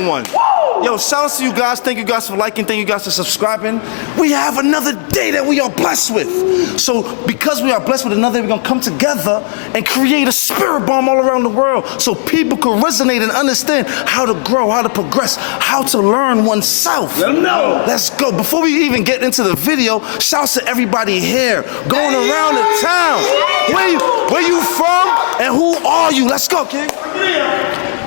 second one. Yo, shout out to you guys. Thank you guys for liking. Thank you guys for subscribing. We have another day that we are blessed with. So because we are blessed with another day, we're going to come together and create a spirit bomb all around the world so people can resonate and understand how to grow, how to progress, how to learn oneself. Let's go. Before we even get into the video, shouts to everybody here going around the town. Where you from and who are you? Let's go, kid.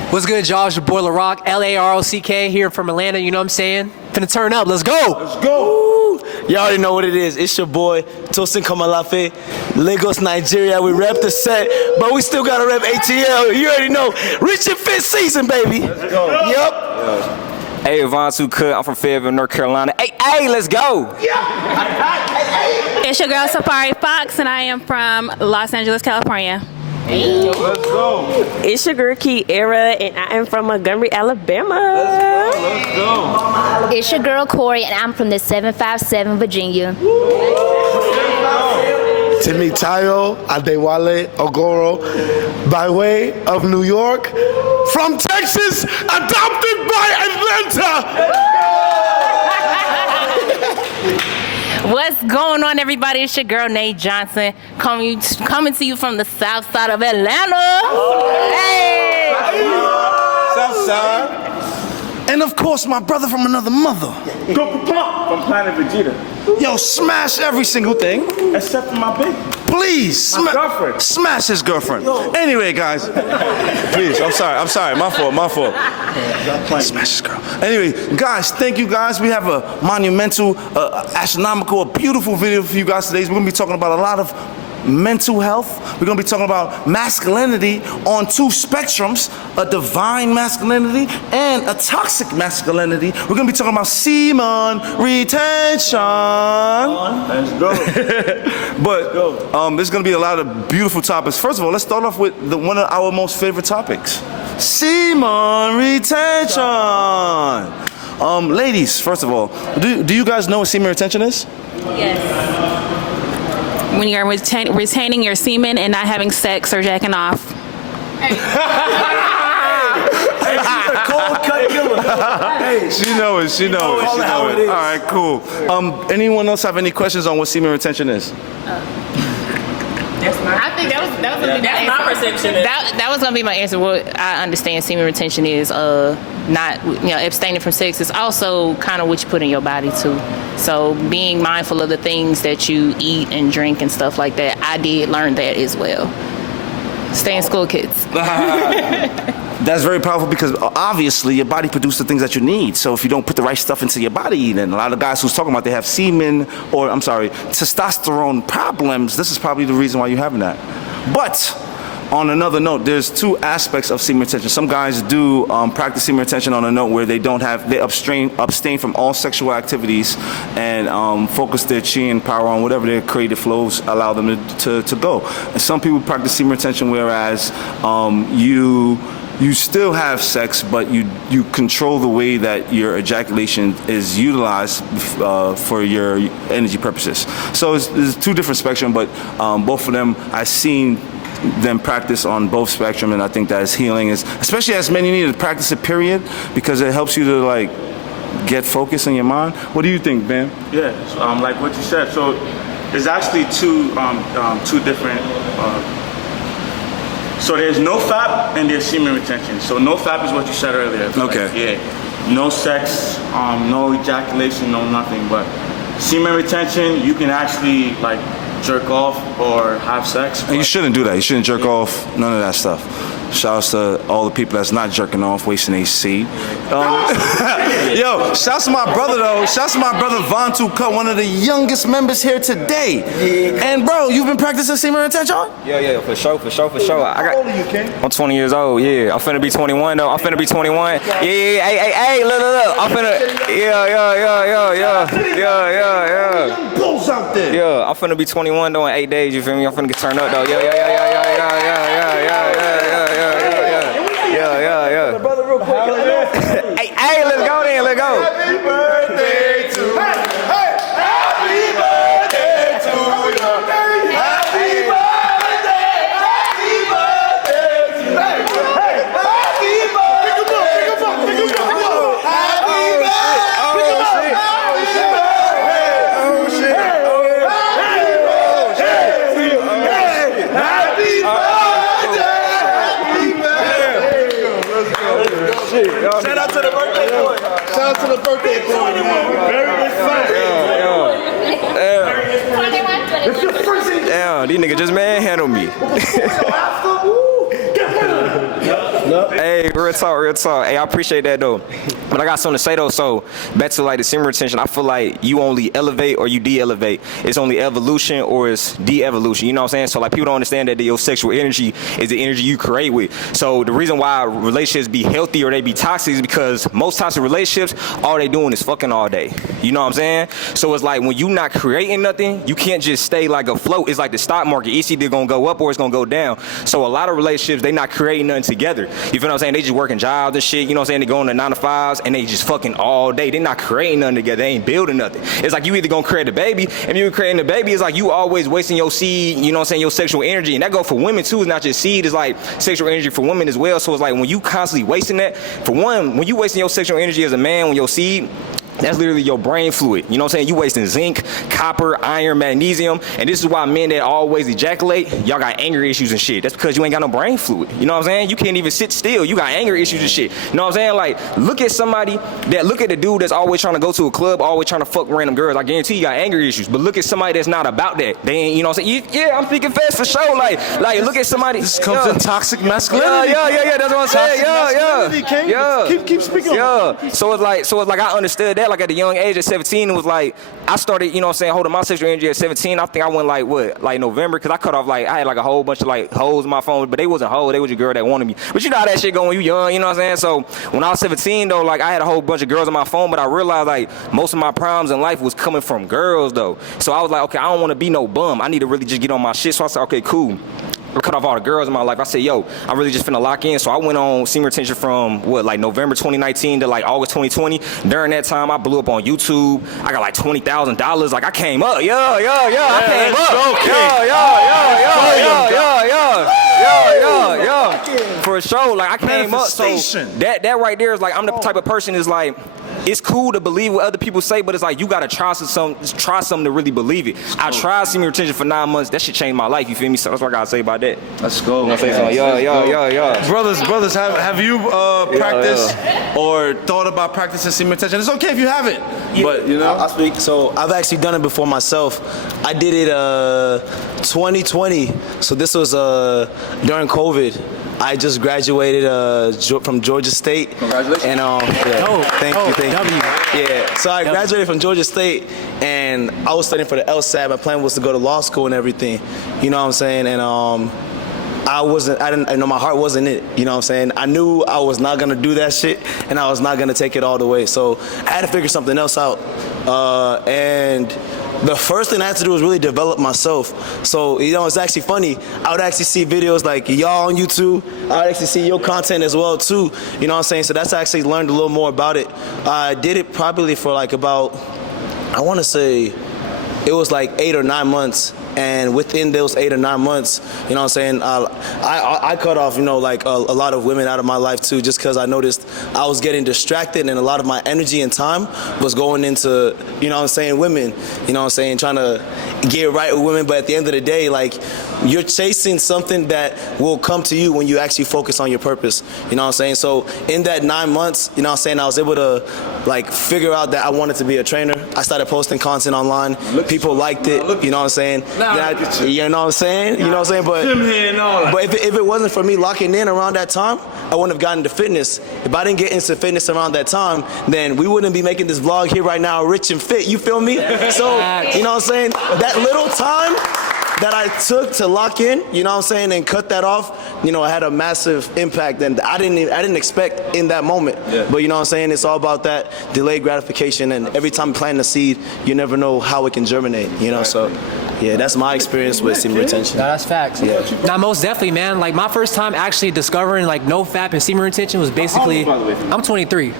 What's good, y'all? It's your boy LaRock, L-A-R-O-C-K, here from Atlanta, you know what I'm saying? Finna turn up, let's go! Let's go! Y'all already know what it is. It's your boy, Tosin Kamalafe, Lagos, Nigeria. We rep the set, but we still gotta rep ATL. You already know. Reaching 5th season, baby. Let's go. Yep. Hey, Vonsu Cook. I'm from Fayetteville, North Carolina. Hey, let's go! Yeah. It's your girl, Safari Fox, and I am from Los Angeles, California. Hey. Let's go. It's your girl Kiera, and I am from Montgomery, Alabama. Let's go. It's your girl Corey, and I'm from the 757 Virginia. Timmy Tayo Adewale Ogoro, by way of New York, from Texas, adopted by Atlanta. What's going on, everybody? It's your girl, Nate Johnson, coming to you from the south side of Atlanta. Hey! South side. And of course, my brother from another mother. From Planet Vegeta. Yo, smash every single thing. Except for my baby. Please. My girlfriend. Smash his girlfriend. Anyway, guys. Please, I'm sorry. My fault. Smash his girl. Anyway, guys, thank you guys. We have a monumental, astronomical, a beautiful video for you guys today. We're going to be talking about a lot of mental health. We're going to be talking about masculinity on 2 spectrums, a divine masculinity and a toxic masculinity. We're going to be talking about semen retention. Let's go. But there's going to be a lot of beautiful topics. First of all, let's start off with one of our most favorite topics, semen retention. Ladies, first of all, do you guys know what semen retention is? Yes. When you're retaining your semen and not having sex or jacking off. Hey, she's a cold cut killer. Hey, she knows it. All right, cool. Anyone else have any questions on what semen retention is? I think that was gonna be my perception. That was gonna be my answer. What I understand semen retention is not abstaining from sex. It's also kind of what you put in your body too. So being mindful of the things that you eat and drink and stuff like that. I did learn that as well. Stay in school, kids. That's very powerful because obviously your body produces the things that you need. So if you don't put the right stuff into your body, then a lot of guys who's talking about they have testosterone problems, this is probably the reason why you're having that. But on another note, there's 2 aspects of semen retention. Some guys do practice semen retention on a note where they abstain from all sexual activities and focus their chi and power on whatever their creative flows allow them to go. And some people practice semen retention whereas you still have sex, but you control the way that your ejaculation is utilized for your energy purposes. So it's 2 different spectrums, but both of them I've seen them practice on both spectrum, and I think that is healing. Especially as men, you need to practice it, period, because it helps you to get focused in your mind. What do you think, Ben? Yeah, like what you said. So there's actually two different. So there's no FAP and there's semen retention. So no FAP is what you said earlier. Okay. No sex, no ejaculation, no nothing. But semen retention, you can actually jerk off or have sex. And you shouldn't do that. You shouldn't jerk off. None of that stuff. Shouts to all the people that's not jerking off, wasting their seed. Yo, shouts to my brother though. Shouts to my brother Vontu Cut, one of the youngest members here today. Yeah. And bro, you've been practicing semen retention? Yeah, for sure. How old are you, King? I'm 20 years old. Yeah, I'm finna be 21 though. Yeah. Hey, look. I'm finna. Yeah. Young bulls out there. Yeah, I'm finna be 21 though in 8 days. You feel me? I'm finna get turned up though. Yeah. Brother, real quick. Hey, let's go then. Let's go. Happy birthday to you. Happy birthday to you. Happy birthday. Happy birthday to you. Happy birthday. out to the birthday boy, man. Very excited. It's your first day. Damn, these niggas just manhandle me. Hey, real talk, real talk. Hey, I appreciate that though. But I got something to say though. So back to like the semen retention, I feel like you only elevate or you de-elevate. It's only evolution or it's de-evolution. You know what I'm saying? So like people don't understand that your sexual energy is the energy you create with. So the reason why relationships be healthy or they be toxic is because most toxic relationships, all they doing is fucking all day. You know what I'm saying? So it's like when you not creating nothing, you can't just stay like afloat. It's like the stock market. It's either gonna go up or it's gonna go down. So a lot of relationships, they not creating nothing together. You feel what I'm saying? They just working jobs and shit. You know what I'm saying? They going to 9 to 5s and they just fucking all day. They not creating nothing together. They ain't building nothing. It's like you either gonna create a baby. If you creating a baby, it's like you always wasting your seed. You know what I'm saying? Your sexual energy, and that go for women too. It's not just seed. It's like sexual energy for women as well. So it's like when you constantly wasting that. For one, when you wasting your sexual energy as a man, when your seed. That's literally your brain fluid. You know what I'm saying? You wasting zinc, copper, iron, magnesium. And this is why men that always ejaculate, y'all got anger issues and shit. That's because you ain't got no brain fluid. You know what I'm saying? You can't even sit still. You got anger issues and shit. You know what I'm saying? Like, look at the dude that's always trying to go to a club, always trying to fuck random girls. I guarantee you got anger issues. But look at somebody that's not about that. They ain't, you know what I'm saying? Yeah, I'm speaking fast for sure. Like look at somebody. This comes in toxic masculinity. Yeah, that's what I'm saying. Yeah. Keep speaking. Yeah. So it's like I understood that like at a young age. At 17, it was like I started, you know what I'm saying, holding my sexual energy at 17. I think I went like November, because I cut off I had like a whole bunch of like hoes in my phone, but they wasn't hoes, they was a girl that wanted me. But you know how that shit go when you young, you know what I'm saying? So when I was 17 though, like I had a whole bunch of girls on my phone, but I realized like most of my problems in life was coming from girls though. So I was like, okay, I don't want to be no bum. I need to really just get on my shit. So I said, okay, cool. I cut off all the girls in my life. I said, yo, I'm really just finna lock in. So I went on semen retention from November 2019 to like August 2020. During that time, I blew up on YouTube. I got like $20,000. Like I came up. I came up. For sure. Like I came up. So that right there is like, I'm the type of person is like, it's cool to believe what other people say, but it's like you gotta try something to really believe it. I tried semen retention for 9 months. That shit changed my life. You feel me? So that's what I gotta say about that. Let's go. You know what I'm saying? Yeah. Brothers, have you practiced or thought about practicing semen retention? It's okay if you haven't, but you know. I'll speak. So I've actually done it before myself. I did it 2020. So this was during COVID. I just graduated from Georgia State. Congratulations. And thank you. Yeah. So I graduated from Georgia State, and I was studying for the LSAT. My plan was to go to law school and everything. You know what I'm saying? And I know my heart wasn't it. You know what I'm saying? I knew I was not gonna do that shit, and I was not gonna take it all the way. So I had to figure something else out. And the first thing I had to do was really develop myself. So, you know, it's actually funny. I would actually see videos like y'all on YouTube. I would actually see your content as well too. You know what I'm saying? So that's actually learned a little more about it. I did it probably for like about, I want to say, it was like 8 or 9 months. And within those 8 or 9 months, you know what I'm saying, I cut off, you know, like a lot of women out of my life too, just because I noticed I was getting distracted and a lot of my energy and time was going into, you know what I'm saying, women, you know what I'm saying, trying to get right with women. But at the end of the day, like, you're chasing something that will come to you when you actually focus on your purpose, you know what I'm saying? So in that 9 months, you know what I'm saying, I was able to like figure out that I wanted to be a trainer. I started posting content online. People liked it, you know what I'm saying? You know what I'm saying? You know what I'm saying? But if it wasn't for me locking in around that time, I wouldn't have gotten into fitness. If I didn't get into fitness around that time, then we wouldn't be making this vlog here right now, rich and fit. You feel me? So, you know what I'm saying? That little time that I took to lock in, you know what I'm saying, and cut that off, you know, it had a massive impact, and I didn't expect in that moment. Yeah. But you know what I'm saying, it's all about that delayed gratification, and every time you plant a seed, you never know how it can germinate, you know, so yeah, that's my experience with semen retention. No, that's facts. Yeah. Now, most definitely, man. Like, my first time actually discovering like no fap and semen retention was basically, I'm 23.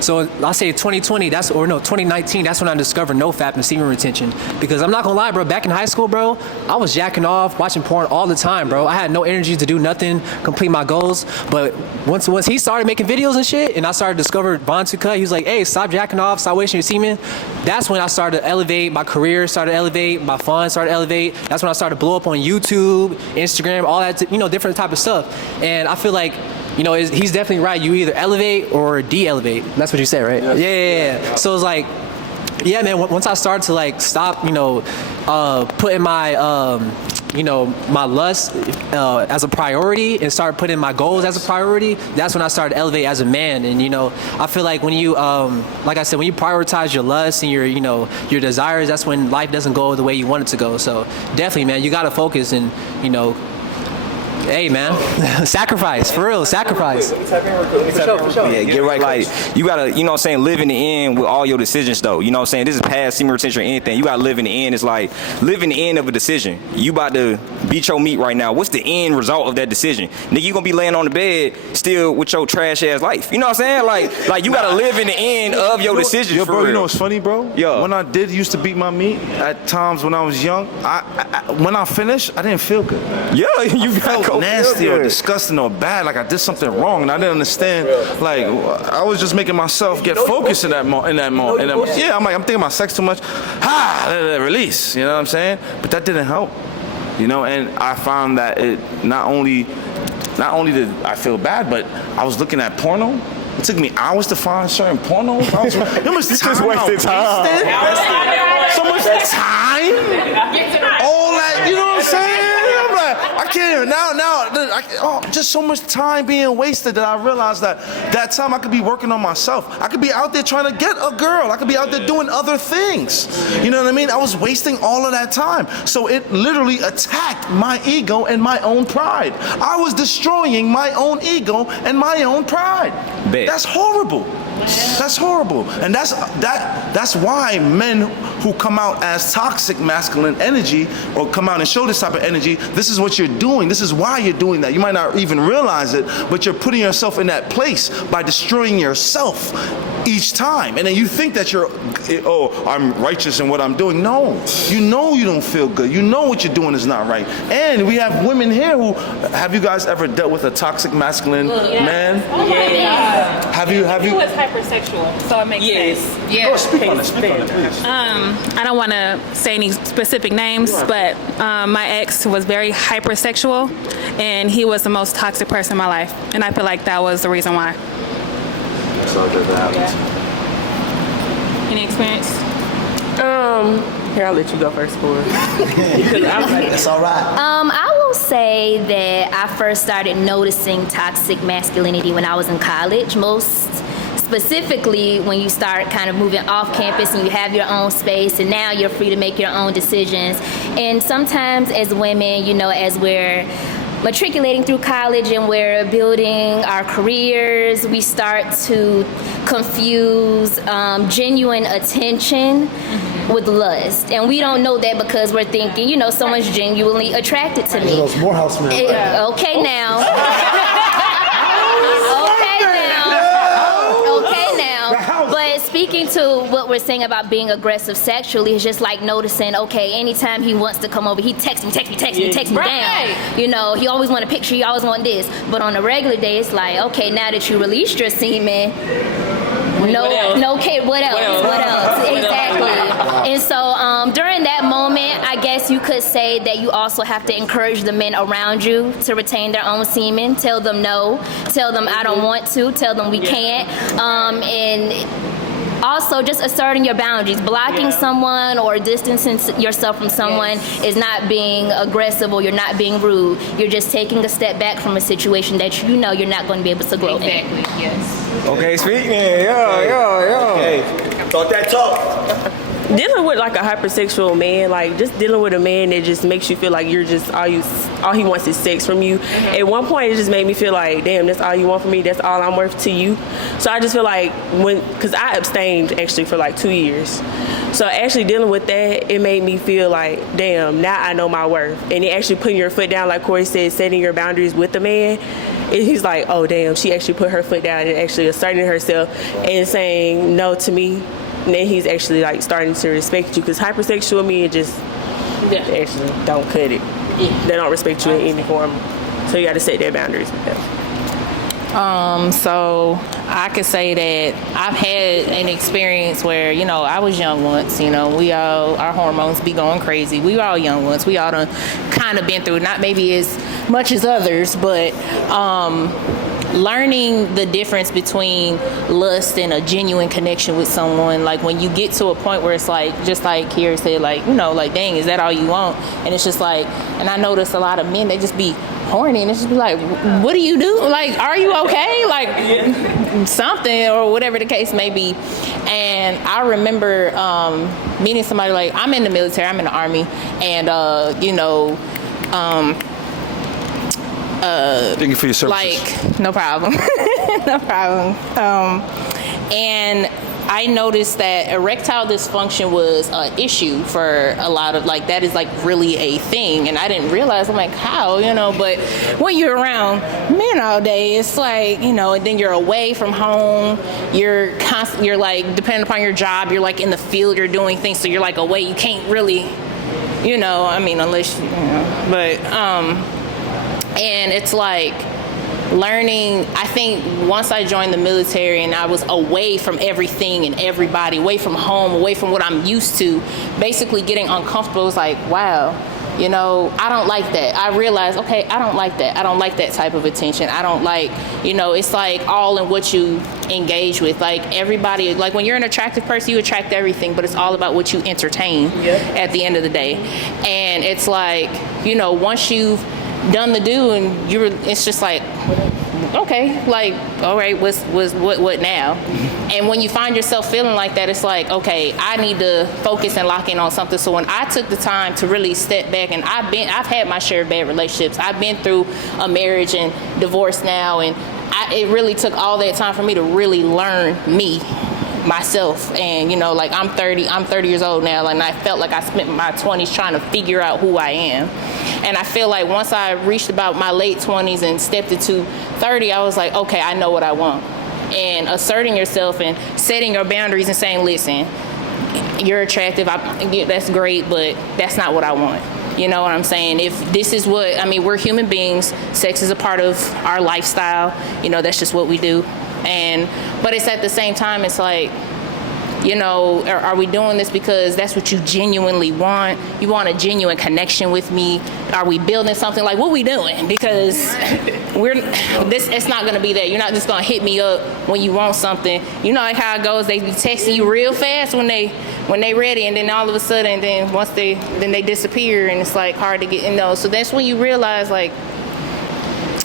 So I'll say 2019, that's when I discovered no fap and semen retention. Because I'm not gonna lie, bro, back in high school, bro, I was jacking off, watching porn all the time, bro. I had no energy to do nothing, complete my goals. But once he started making videos and shit, and I started discovering Von Tuka, he was like, hey, stop jacking off, stop wasting your semen. That's when I started to elevate, my career started to elevate, my fun started to elevate. That's when I started to blow up on YouTube, Instagram, all that, you know, different type of stuff. And I feel like you know, he's definitely right. You either elevate or de-elevate. That's what you said, right? Yeah. So it's like, yeah, man. Once I started to like stop, you know, putting my you know, my lust as a priority and start putting my goals as a priority, that's when I started to elevate as a man. And, you know, I feel like when you, like I said, when you prioritize your lust and your, you know, your desires, that's when life doesn't go the way you want it to go. So definitely, man, you got to focus and, you know, hey, man, sacrifice, for real, sacrifice. For sure. Yeah, get right. Like, you gotta, you know what I'm saying, live in the end with all your decisions, though. You know what I'm saying? This is past semen retention or anything. You gotta live in the end. It's like, live in the end of a decision. You about to beat your meat right now. What's the end result of that decision? Nigga, you gonna be laying on the bed still with your trash-ass life. You know what I'm saying? Like you gotta live in the end of your decisions, Yo, for bro, real. you know what's funny, bro? Yo. When I did used to beat my meat, at times when I was young, when I finished, I didn't feel good. Yeah, you felt nasty or disgusting or bad, like I did something wrong, and I didn't understand. Like I was just making myself get focused in that moment. Yeah, I'm thinking about sex too much. Release. You know what I'm saying? But that didn't help. You know, and I found that it not only did I feel bad, but I was looking at porno. It took me hours to find certain pornos. It was just wasted time. So much time. All that, you know what I'm saying? I'm like, I can't even just so much time being wasted that I realized that time I could be working on myself. I could be out there trying to get a girl. I could be out there doing other things. You know what I mean? I was wasting all of that time. So it literally attacked my ego and my own pride. I was destroying my own ego and my own pride. That's horrible. That's horrible. And that's why men who come out as toxic masculine energy or come out and show this type of energy, this is what you're doing. This is why you're doing that. You might not even realize it, but you're putting yourself in that place by destroying yourself each time. And then you think that I'm righteous in what I'm doing. No, you know you don't feel good. You know what you're doing is not right. And we have women here who, have you guys ever dealt with a toxic masculine man? Yeah. Have you? He was hypersexual, so it makes sense. Yeah. Oh, speak on it, please. I don't want to say any specific names, but my ex was very hypersexual, and he was the most toxic person in my life, and I feel like that was the reason why. Any experience? Here, I'll let you go first, for That's all right. I will say that I first started noticing toxic masculinity when I was in college, most specifically when you start kind of moving off campus and you have your own space and now you're free to make your own decisions. And sometimes as women, you know, as we're matriculating through college and we're building our careers, we start to confuse genuine attention with lust. And we don't know that because we're thinking, you know, someone's genuinely attracted to me. Those Morehouse men. Okay now. But speaking to what we're saying about being aggressive sexually, it's just like noticing, okay, anytime he wants to come over, he texts me down. You know, he always want a picture, he always want this. But on a regular day, it's like, okay, now that you released your semen, okay, what else? Exactly. And so during that moment, I guess you could say that you also have to encourage the men around you to retain their own semen. Tell them no. Tell them I don't want to. Tell them we can't. And also just asserting your boundaries. Blocking someone or distancing yourself from someone is not being aggressive or you're not being rude. You're just taking a step back from a situation that you know you're not going to be able to grow in. Exactly, yes. Okay, speak, man. Yo. Hey, talk that talk. Dealing with like a hypersexual man, like just dealing with a man that just makes you feel like you're just all he wants is sex from you. At one point it just made me feel like, damn, that's all you want from me, that's all I'm worth to you. So I just feel like because I abstained actually for like 2 years. So actually dealing with that, it made me feel like, damn, now I know my worth. And actually putting your foot down, like Corey said, setting your boundaries with the man, he's like, oh damn, she actually put her foot down and actually asserting herself and saying no to me. And then he's actually like starting to respect you, because hypersexual men just actually don't cut it. They don't respect you in any form. So you got to set their boundaries with them. So I could say that I've had an experience where, you know, I was young once, you know, our hormones be going crazy. We were all young once. We all done kind of been through, not maybe as much as others, but learning the difference between lust and a genuine connection with someone. Like when you get to a point where it's like, just like Kiera said, like, you know, like, dang, is that all you want? And it's just like, and I notice a lot of men, they just be horny and it's just be like, what do you do? Like, are you okay? Like something or whatever the case may be. And I remember meeting somebody, like, I'm in the military, I'm in the Army, and you know, Thank you for your services. like, no problem. No problem. And I noticed that erectile dysfunction was an issue for a lot of, like, that is like really a thing. And I didn't realize, I'm like, how, you know, but when you're around men all day, it's like, you know, and then you're away from home, you're like, depending upon your job, you're like in the field, you're doing things, so you're like away, you can't really, you know, I mean, unless, you know, but, and it's like learning, I think once I joined the military and I was away from everything and everybody, away from home, away from what I'm used to, basically getting uncomfortable, it was like, wow, you know, I don't like that. I realized, okay, I don't like that. I don't like that type of attention. I don't like, you know, it's like all in what you engage with. Like everybody, like when you're an attractive person, you attract everything, but it's all about what you entertain at the end of the day. And it's like, you know, once you've done the do and it's just like, okay, like, all right, what now? And when you find yourself feeling like that, it's like, okay, I need to focus and lock in on something. So when I took the time to really step back, and I've had my share of bad relationships. I've been through a marriage and divorce now, and it really took all that time for me to really learn myself. And you know, like I'm 30 years old now, and I felt like I spent my 20s trying to figure out who I am. And I feel like once I reached about my late 20s and stepped into 30, I was like, okay, I know what I want. And asserting yourself and setting your boundaries and saying, listen, you're attractive, that's great, but that's not what I want. You know what I'm saying? If this is what, I mean, we're human beings, sex is a part of our lifestyle, you know, that's just what we do. But it's at the same time, it's like, you know, are we doing this because that's what you genuinely want? You want a genuine connection with me? Are we building something? Like, what we doing? Because it's not gonna be that. You're not just gonna hit me up when you want something. You know like how it goes, they be texting you real fast when they ready, and then all of a sudden, then once they disappear, and it's like hard to get, you know. So that's when you realize, like,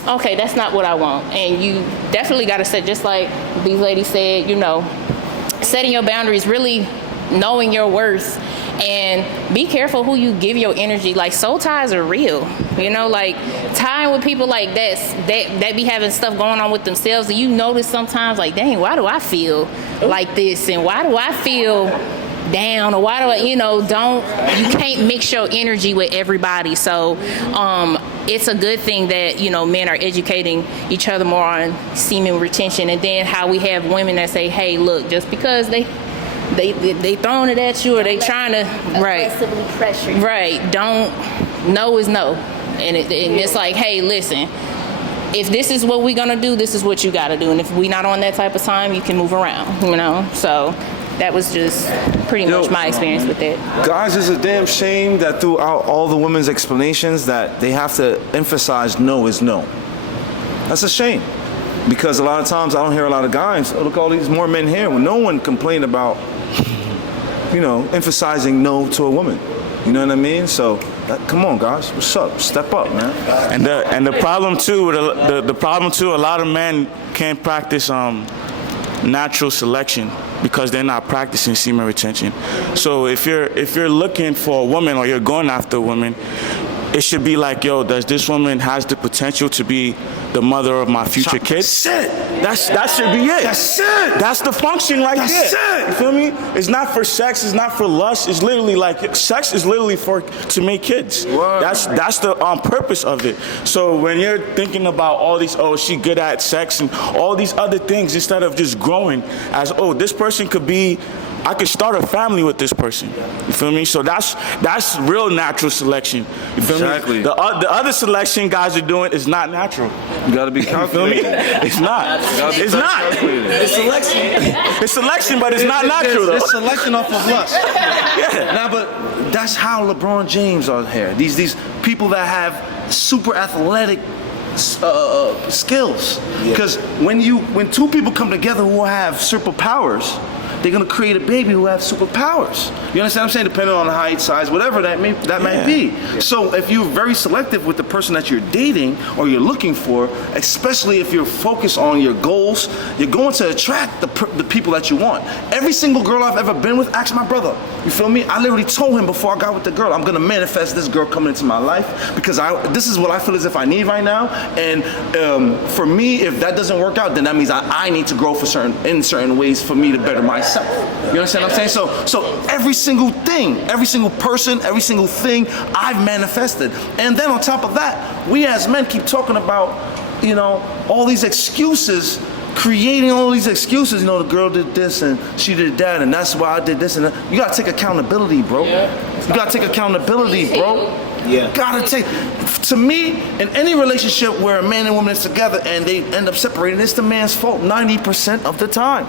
okay, that's not what I want. And you definitely gotta set, just like these ladies said, you know, setting your boundaries, really knowing your worth, and be careful who you give your energy. Like, soul ties are real, you know, like tying with people like that be having stuff going on with themselves, and you notice sometimes, like, dang, why do I feel like this, and why do I feel down, or why do I, you know, you can't mix your energy with everybody. So it's a good thing that, you know, men are educating each other more on semen retention, and then how we have women that say, hey, look, just because they throwing it at you, or they trying to aggressively pressure you. Right, no is no. And it's like, hey, listen, if this is what we're gonna do, this is what you gotta do, and if we not on that type of time, you can move around, you know. So that was just pretty much my experience with that. Guys, it's a damn shame that throughout all the women's explanations that they have to emphasize no is no. That's a shame. Because a lot of times I don't hear a lot of guys, oh, look, all these more men here, when no one complained about, you know, emphasizing no to a woman. You know what I mean? So, come on, guys, what's up? Step up, man. And the problem too, the problem too, a lot of men can't practice natural selection because they're not practicing semen retention. So if you're looking for a woman, or you're going after a woman, it should be like, yo, does this woman has the potential to be the mother of my future kids? That's it. That should be it. That's it. That's the function right That's there. it. You feel me? It's not for sex. It's not for lust. It's literally like, sex is literally to make kids. Word. That's the purpose of it. So when you're thinking about all these, oh, she good at sex and all these other things, instead of just growing as, oh, this person could be, I could start a family with this person. You feel me? So that's real natural selection. You feel Exactly. me? The other selection guys are doing is not natural. You gotta be calculated. You feel me? It's not. It's not. It's selection. It's selection, but it's not natural though. It's selection off of lust. Yeah. Nah, but that's how LeBron James are here. These people that have super athletic skills. Because when two people come together who have superpowers, they're gonna create a baby who have superpowers. You understand what I'm saying? Depending on height, size, whatever that might be. So if you're very selective with the person that you're dating or you're looking for, especially if you're focused on your goals, you're going to attract the people that you want. Every single girl I've ever been with, ask my brother. You feel me? I literally told him before I got with the girl, I'm gonna manifest this girl coming into my life because this is what I feel as if I need right now. And for me, if that doesn't work out, then that means I need to grow in certain ways for me to better myself. You understand what I'm saying? So every single thing, every single person, every single thing I've manifested. And then on top of that, we as men keep talking about, you know, all these excuses, creating all these excuses. You know, the girl did this and she did that and that's why I did this and that. You gotta take accountability, bro. You gotta take accountability, bro. Yeah. Gotta take. To me, in any relationship where a man and woman is together and they end up separating, it's the man's fault 90% of the time.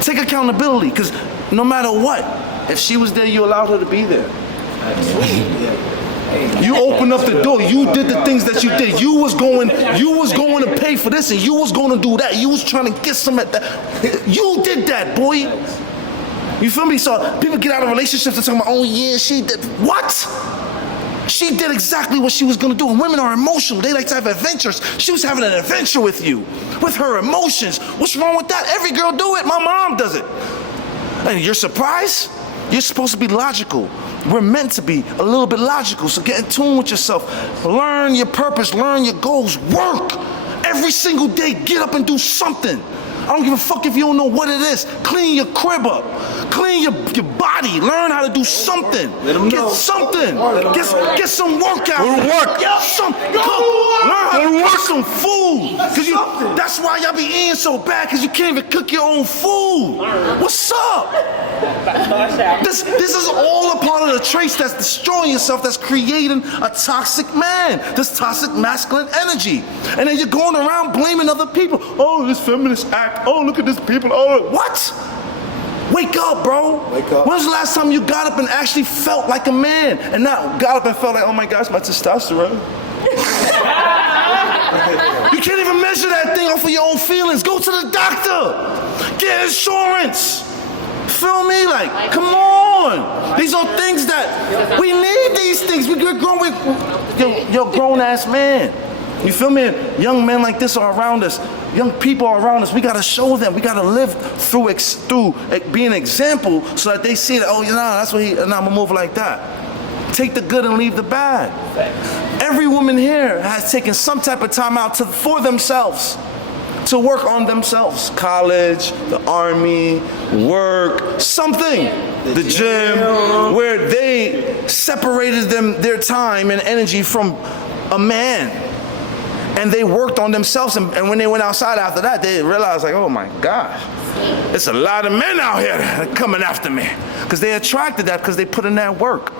Take accountability, because no matter what, if she was there, you allowed her to be there. You opened up the door. You did the things that you did. You was going to pay for this, and you was going to do that. You was trying to get some at that. You did that, boy. You feel me? So people get out of relationships and talking about, oh yeah, she did. What? She did exactly what she was gonna do. And women are emotional. They like to have adventures. She was having an adventure with you, with her emotions. What's wrong with that? Every girl do it. My mom does it. And you're surprised? You're supposed to be logical. We're meant to be a little bit logical. So get in tune with yourself. Learn your purpose. Learn your goals. Work. Every single day, get up and do something. I don't give a fuck if you don't know what it is. Clean your crib up. Clean your body. Learn how to do something. Get something. Get some workout. Work. Get some. Cook. Learn how to cook some food. That's why y'all be eating so bad, because you can't even cook your own food. What's up? This is all a part of the traits that's destroying yourself, that's creating a toxic man, this toxic masculine energy. And then you're going around blaming other people. Oh, this feminist act. Oh, look at this people. Oh, what? Wake up, bro. Wake up. When was the last time you got up and actually felt like a man? And not got up and felt like, oh my gosh, my testosterone. You can't even measure that thing off of your own feelings. Go to the doctor. Get insurance. Feel me? Like, come on. These are things that we need. These things. We're growing. You're a grown-ass man. You feel me? Young men like this are around us. Young people are around us. We gotta show them. We gotta live through being an example, so that they see that, oh, you know, that's what I'm gonna move like that. Take the good and leave the bad. Every woman here has taken some type of time out for themselves, to work on themselves. College, the army, work, something. The gym, where they separated their time and energy from a man. And they worked on themselves, and when they went outside after that, they realized, like, oh my gosh, it's a lot of men out here coming after me. Because they attracted that, because they put in that work.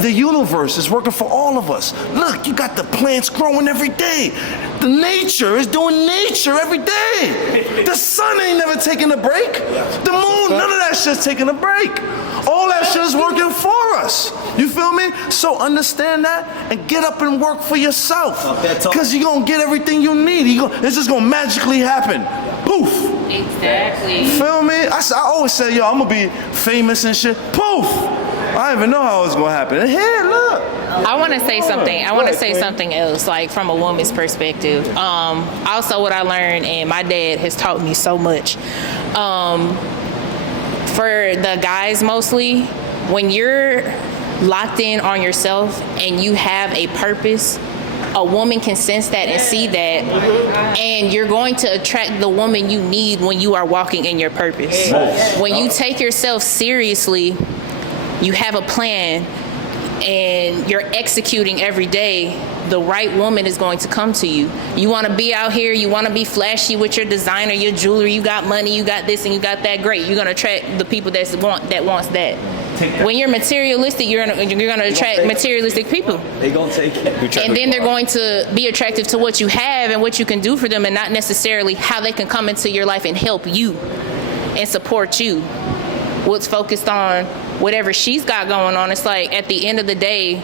The universe is working for all of us. Look, you got the plants growing every day. The nature is doing nature every day. The sun ain't never taking a break. The moon, none of that shit's taking a break. All that shit is working for us. You feel me? So understand that and get up and work for yourself. Because you're going to get everything you need. It's just going to magically happen. Poof. Exactly. Feel me? I always say, yo, I'm going to be famous and shit. Poof. I didn't even know how it was going to happen. And here, look. I want to say something. I want to say something else, like from a woman's perspective. Also, what I learned, and my dad has taught me so much. For the guys mostly, when you're locked in on yourself and you have a purpose, a woman can sense that and see that, and you're going to attract the woman you need when you are walking in your purpose. When you take yourself seriously, you have a plan, and you're executing every day, the right woman is going to come to you. You want to be out here, you want to be flashy with your designer, your jewelry, you got money, you got this and you got that, great. You're going to attract the people that wants that. When you're materialistic, you're going to attract materialistic people. They're going to take it. And then they're going to be attractive to what you have and what you can do for them, and not necessarily how they can come into your life and help you and support you. What's focused on whatever she's got going on. It's like, at the end of the day,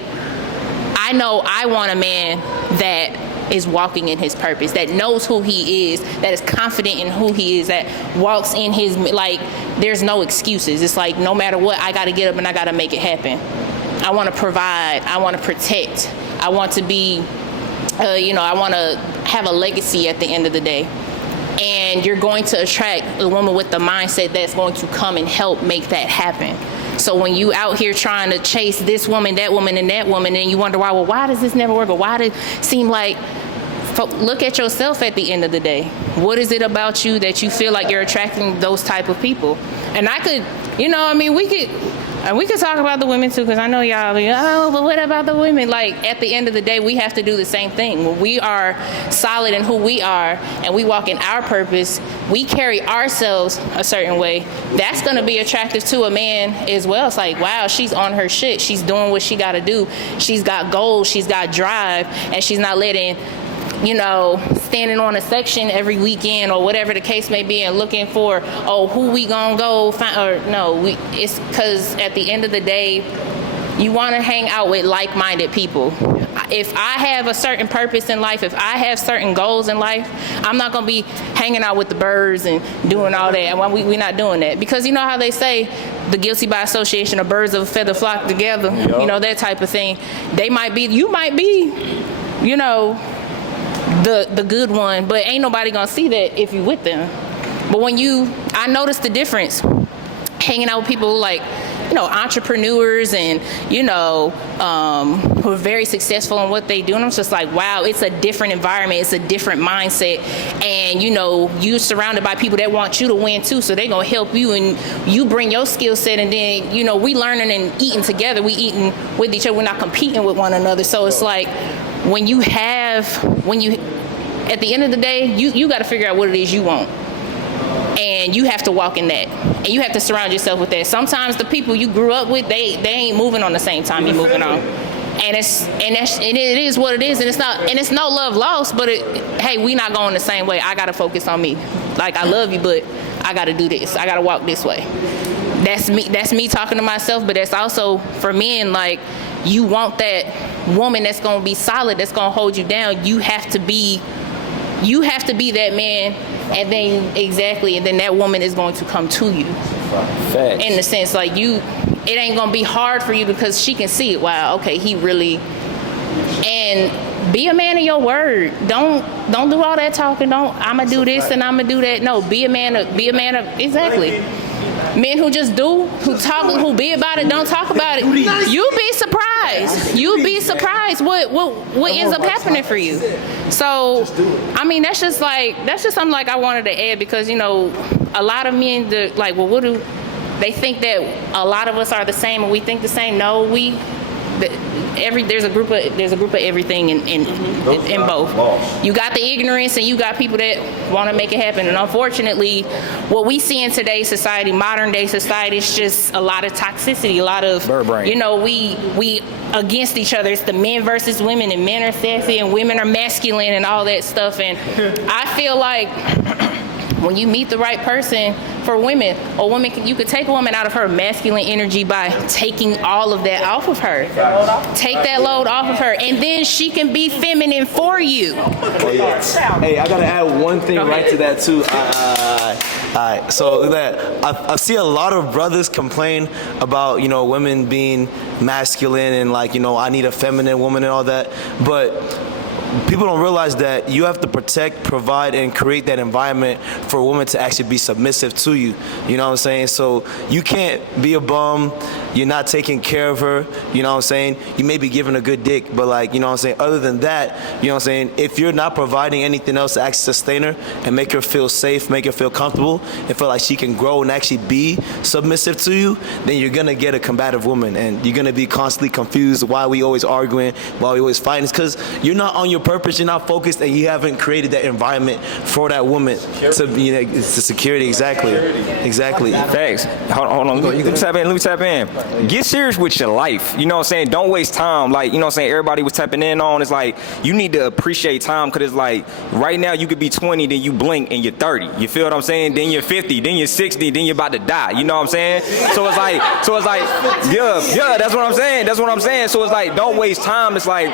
I I know I want a man that is walking in his purpose, that knows who he is, that is confident in who he is, that walks in his, like, there's no excuses. It's like, no matter what, I got to get up and I got to make it happen. I want to provide. I want to protect. I want to be, I want to have a legacy at the end of the day. And you're going to attract a woman with the mindset that's going to come and help make that happen. So when you out here trying to chase this woman, that woman, and that woman, and you wonder why, well, why does this never work? Or why does it seem like, look at yourself at the end of the day. What is it about you that you feel like you're attracting those type of people? And I could, we could talk about the women too, because I know y'all be, oh, but what about the women? Like, at the end of the day, we have to do the same thing. When we are solid in who we are and we walk in our purpose, we carry ourselves a certain way, that's going to be attractive to a man as well. It's like, wow, she's on her shit. She's doing what she got to do. She's got goals. She's got drive. And she's not letting, standing on a section every weekend or whatever the case may be and looking for, who we gonna go find, or no, it's because at the end of the day, you want to hang out with like-minded people. If I have a certain purpose in life, if I have certain goals in life, I'm not gonna be hanging out with the birds and doing all that. We're not doing that, because you know how they say, the guilty by association of birds of a feather flock together, that type of thing. You might be, the good one, but ain't nobody gonna see that if you with them. But I noticed the difference hanging out with people like, entrepreneurs and, who are very successful in what they do. And I'm just like, wow, it's a different environment. It's a different mindset. And, you're surrounded by people that want you to win too. So they're going to help you, and you bring your skill set, and then, we learning and eating together. We eating with each other. We're not competing with one another. So it's like, at the end of the day, you got to figure out what it is you want. And you have to walk in that. And you have to surround yourself with that. Sometimes the people you grew up with, they ain't moving on the same time you're moving on. And it is what it is, and it's no love lost, but hey, we not going the same way. I gotta focus on me. Like, I love you, but I gotta do this. I gotta walk this way. That's me talking to myself, but that's also for men. Like, you want that woman that's gonna be solid, that's gonna hold you down. You have to be that man, and then that woman is going to come to you. Facts. In the sense, like, it ain't gonna be hard for you, because she can see it. Wow, okay, he really. And be a man of your word. Don't do all that talking. I'ma do this and I'ma do that. No, be a man of exactly. Men who just do, who talk, who be about it, don't talk about it. You'll be surprised. You'll be surprised what ends up happening for you. So, I mean, that's just something like I wanted to add, because a lot of men, they think that a lot of us are the same and we think the same. No, there's a group of everything in both. You got the ignorance, and you got people that want to make it happen. And unfortunately, what we see in today's society, modern day society, is just a lot of toxicity, a lot of we against each other. It's the men versus women, and men are sassy and women are masculine and all that stuff. And I feel like when you meet the right person, for women, you could take a woman out of her masculine energy by taking all of that off of her. Take that load off of her, and then she can be feminine for you. Hey, I gotta add one thing right to that too. Alright, so that I see a lot of brothers complain about women being masculine and I need a feminine woman and all that, but people don't realize that you have to protect, provide, and create that environment for a woman to actually be submissive to you. You know what I'm saying? So you can't be a bum. You're not taking care of her. You know what I'm saying? You may be giving a good dick, but other than that, you know what I'm saying? If you're not providing anything else to actually sustain her and make her feel safe, make her feel comfortable, and feel like she can grow and actually be submissive to you, then you're gonna get a combative woman, and you're gonna be constantly confused. Why we always arguing? Why we always fighting? It's because you're not on your purpose, you're not focused, and you haven't created that environment for that woman to be, the security. Exactly. Thanks. Hold on. Let me tap in. Get serious with your life. You know what I'm saying? Don't waste time. Like, you know what I'm saying? Everybody was tapping in on. It's like, you need to appreciate time, because it's like, right now you could be 20, then you blink and you're 30. You feel what I'm saying? Then you're 50, then you're 60, then you're about to die. You know what I'm saying? So it's like, yeah, that's what I'm saying. So it's like, don't waste time. It's like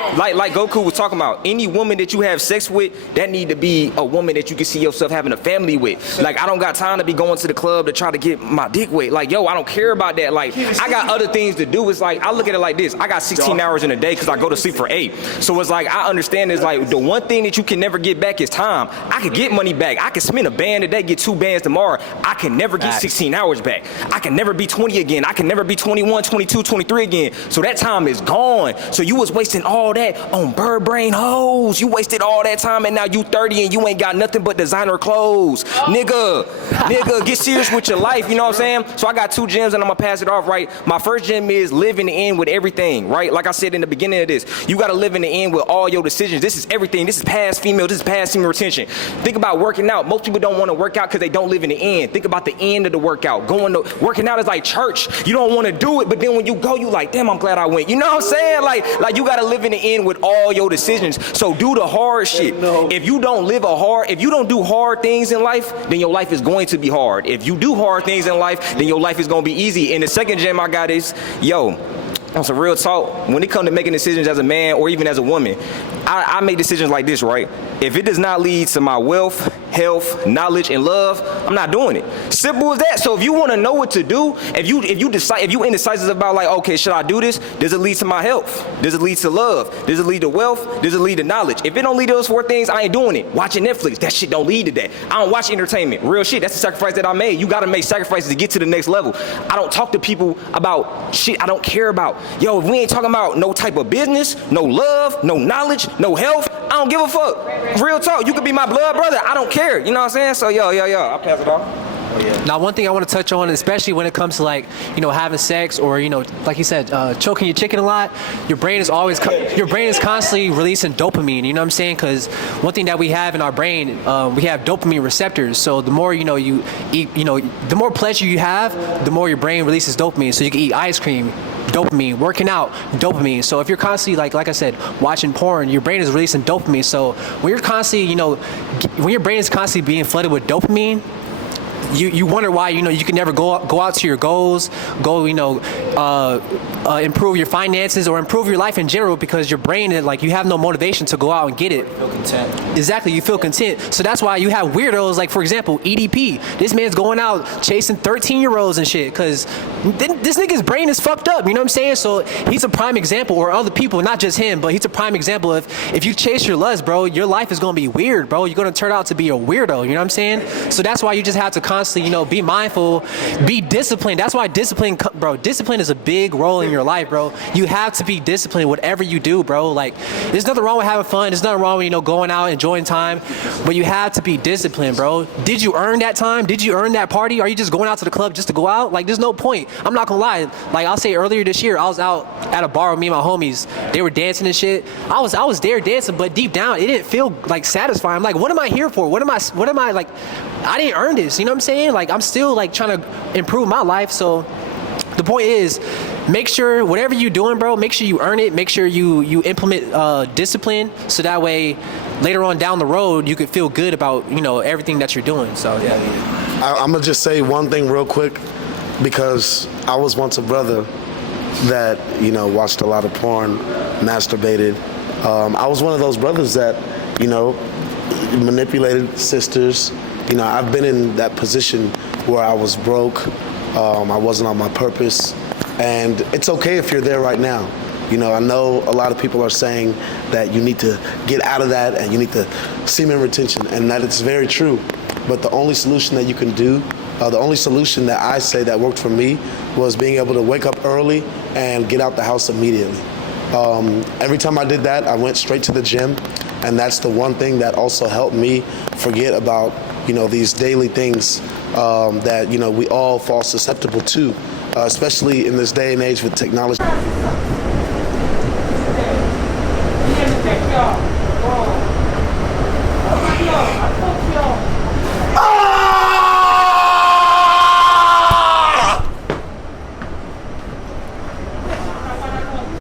Goku was talking about. Any woman that you have sex with, that need to be a woman that you can see yourself having a family with. Like, I don't got time to be going to the club to try to get my dick wet. Like, yo, I don't care about that. Like, I got other things to do. It's like, I look at it like this. I got 16 hours in a day because I go to sleep for 8. So it's like, I understand it's like, the one thing that you can never get back is time. I could get money back. I can spend a band today, get 2 bands tomorrow. I can never get 16 hours back. I can never be 20 again. I can never be 21, 22, 23 again. So that time is gone. So you was wasting all that on bird brain hoes. You wasted all that time, and now you 30 and you ain't got nothing but designer clothes. Nigga, get serious with your life, you know what I'm saying? So I got 2 gems and I'm gonna pass it off, right? My first gem is live in the end with everything, right? Like I said in the beginning of this, you gotta live in the end with all your decisions. This is everything. This is past female, this is past semen retention. Think about working out. Most people don't wanna work out because they don't live in the end. Think about the end of the workout. Working out is like church. You don't wanna do it, but then when you go, you like, damn, I'm glad I went. You know what I'm saying? Like you gotta live in the end with all your decisions. So do the hard shit. If you don't do hard things in life, then your life is going to be hard. If you do hard things in life, then your life is gonna be easy. And the second gem I got is, on some real talk, when it comes to making decisions as a man or even as a woman, I make decisions like this, right? If it does not lead to my wealth, health, knowledge, and love, I'm not doing it. Simple as that. So if you want to know what to do, if you indecisive about like, okay, should I do this? Does it lead to my health? Does it lead to love? Does it lead to wealth? Does it lead to knowledge? If it don't lead to those 4 things, I ain't doing it. Watching Netflix, that shit don't lead to that. I don't watch entertainment. Real shit. That's the sacrifice that I made. You got to make sacrifices to get to the next level. I don't talk to people about shit I don't care about. Yo, if we ain't talking about no type of business, no love, no knowledge, no health, I don't give a fuck. Real talk. You could be my blood brother. I don't care. You know what I'm saying? So, I'll pass it off. Now, one thing I want to touch on, especially when it comes to like, having sex or, like you said, choking your chicken a lot, your brain is constantly releasing dopamine, you know what I'm saying? Because one thing that we have in our brain, we have dopamine receptors. So the more, you eat, the more pleasure you have, the more your brain releases dopamine. So you can eat ice cream, dopamine, working out, dopamine. So if you're constantly, like I said, watching porn, your brain is releasing dopamine. So when you're constantly, when your brain is constantly being flooded with dopamine, you wonder why you can never go out to your goals, improve your finances or improve your life in general, because your brain is like, you have no motivation to go out and get it. You feel content. Exactly, you feel content. So that's why you have weirdos like, for example, EDP. This man's going out chasing 13-year-olds and shit because this nigga's brain is fucked up. You know what I'm saying? So he's a prime example, or other people, not just him, but he's a prime example of if you chase your lust, bro, your life is gonna be weird, bro. You're gonna turn out to be a weirdo. You know what I'm saying? So that's why you just have to constantly, be mindful, be disciplined. That's why discipline is a big role in your life, bro. You have to be disciplined whatever you do, bro. Like, there's nothing wrong with having fun. There's nothing wrong with, going out, enjoying time, but you have to be disciplined, bro. Did you earn that time? Did you earn that party? Are you just going out to the club just to go out? Like, there's no point. I'm not gonna lie. Like, I'll say earlier this year, I was out at a bar with me and my homies. They were dancing and shit. I was there dancing, but deep down, it didn't feel like satisfying. I'm like, what am I here for? What am I like? I didn't earn this. You know what I'm saying? Like, I'm still like trying to improve my life. So the point is, make sure whatever you're doing, bro, make sure you earn it. Make sure you implement discipline, so that way later on down the road you could feel good about everything that you're doing. So I'm gonna just say one thing real quick, because I was once a brother that watched a lot of porn, masturbated. I was one of those brothers that manipulated sisters. I've been in that position where I was broke. I wasn't on my purpose, and it's okay if you're there right now. I know a lot of people are saying that you need to get out of that and you need to semen retention, and that it's very true. But the only solution that you can do, the only solution that I say that worked for me, was being able to wake up early and get out the house immediately. Every time I did that, I went straight to the gym, and that's the one thing that also helped me forget about these daily things that we all fall susceptible to, especially in this day and age with technology.